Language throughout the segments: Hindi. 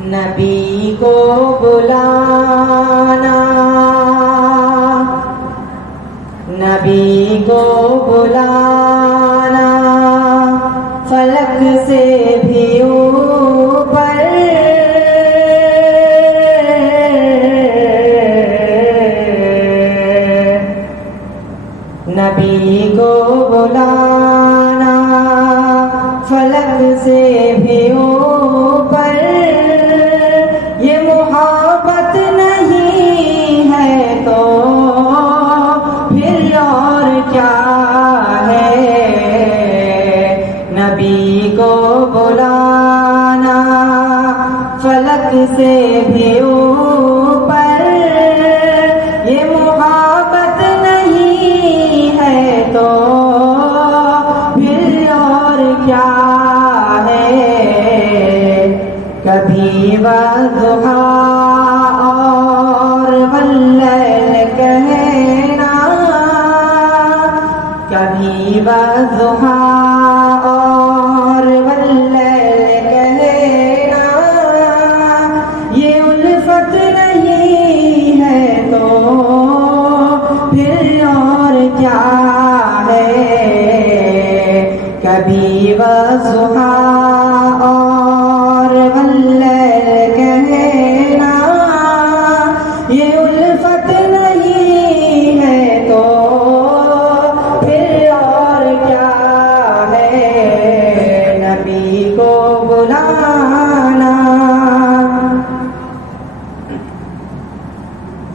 नबी को बुलाना, नबी को बुलाना, फलक से भी ऊपर नबी को बुलाना, फलक से भी ऊपर। ये मोहब्बत नहीं है तो फिर और क्या है। नबी को बुलाना, फलक से भी ऊपर। ये मोहब्बत नहीं है तो फिर और क्या है। कभी वज़ुहा और वल्लैल कहना, कभी वज़ुहा और वल्लैल कहना। ये उल्फत नहीं है तो फिर और क्या है। कभी वज़ुहा और वल्लैल कहना। ये उल्फत नहीं है तो फिर और क्या है। नबी को बुलाना,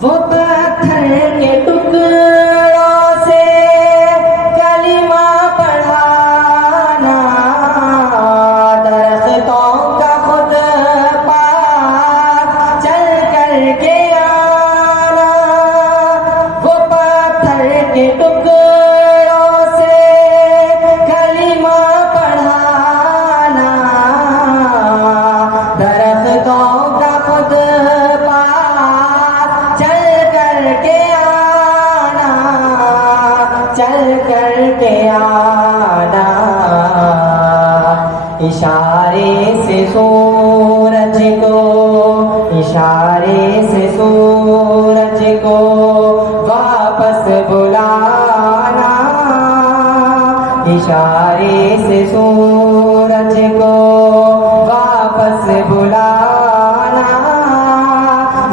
वो पत्थर के टुकड़ों से कलिमा पढ़ाना। दरख्तों का खुतबा चल कर के आना। वो पत्थर के टुकड़ों से कलिमा पढ़ाना। दरख्तों का खुतबा चल कर के आना, चल कर के आना। इशारे से सूरज को, इशारे से सूरज को वापस बुलाना। इशारे से सूरज को वापस बुलाना।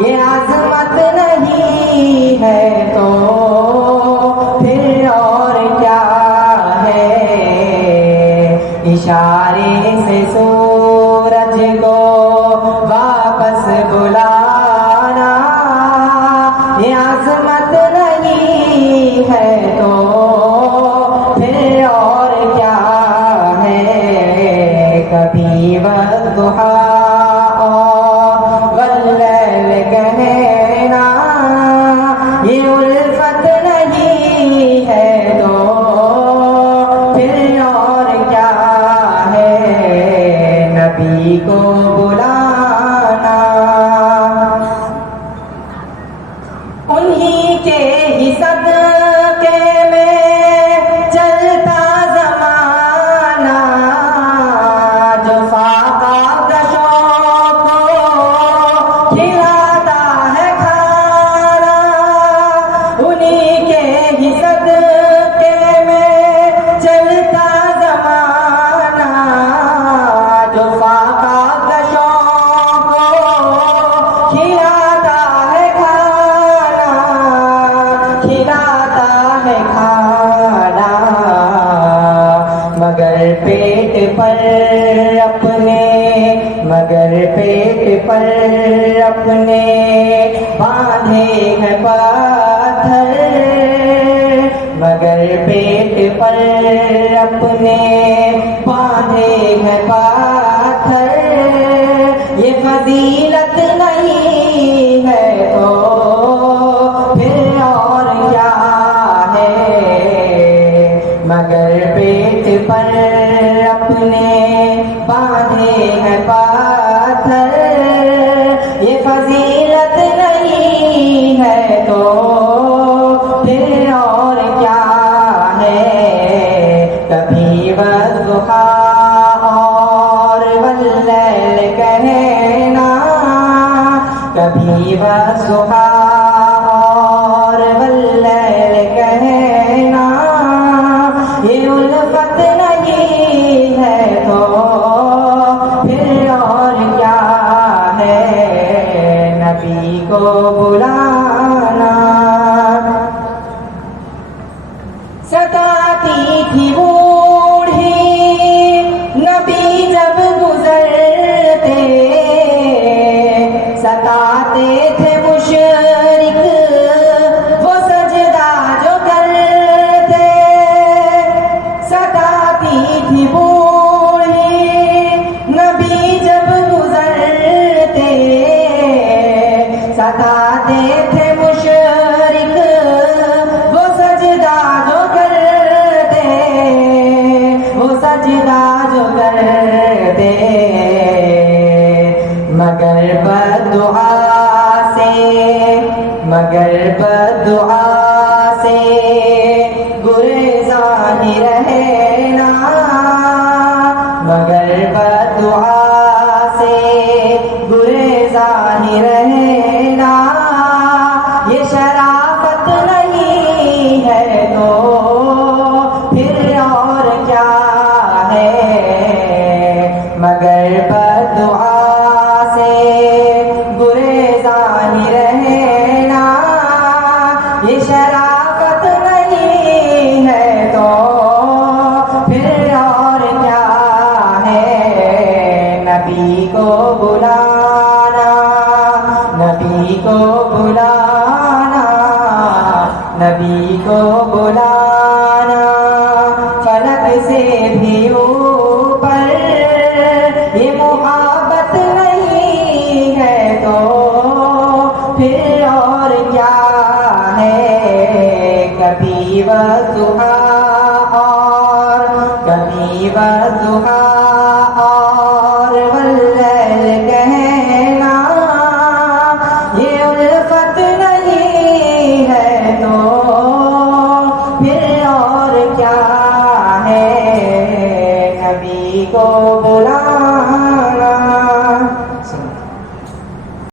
ये आज़मत नहीं है तो फिर और क्या है। इशारे से सूरज को वापस बुलाना। ये आज़मत नहीं है तो फिर और क्या है। कभी वज़ुहा वल्लैल कहना। ये उल्फत नहीं है तो फिर और क्या है। नबी को बुलाना, उन्हीं के ही सदके में चलता ज़माना। जो फाका गशों को खिलाता है खाना। उन्हीं के ही सदके में चलता ज़माना। जो फाका गशों को खिलाता है खाना, खिलाता है खाना। मगर पेट पर अपने, मगर पेट पर अपने बांधे हैं पत्थर। मगर पेट पर अपने बांधे हैं पत्थर। ये फजीलत नहीं है तो फिर और क्या है। मगर पेट पर अपने बांधे हैं पत्थर। ये फजीलत नहीं है तो फिर और क्या है। कभी वज़ुहा और वल्लैल कहना। कभी वसुहा और वल्लैल कहना, ये उल्फत नहीं है तो फिर और क्या है नबी को बुलाना। सताती थी बूढ़ी नबी जब गुजरते, सताते थे मुशरिक वो सजदा जो करते। सताती थी बूढ़ी नबी जब गुजरते, सताते थे मुशरिक वो सजदा जो करते, वो सजदा जो करते। मगर बदुआ से गुरेज़ान रहना, मगर बदुआ से गुरेज़ान रहना। ये शराफत नहीं है तो फिर और क्या है मगर बदुआ से गुरेज़ान रहना। ये शराफत नहीं है तो फिर और क्या है नबी को बुलाना, नबी को बुलाना, नबी को बुलाना। फलक से भी ऊपर ये मोहब्बत नहीं है तो फिर और क्या है कभी वसुहा और कभी वसुहा और वल्लैल कहना। ये उल्फत नहीं है तो फिर और क्या है नबी को बुला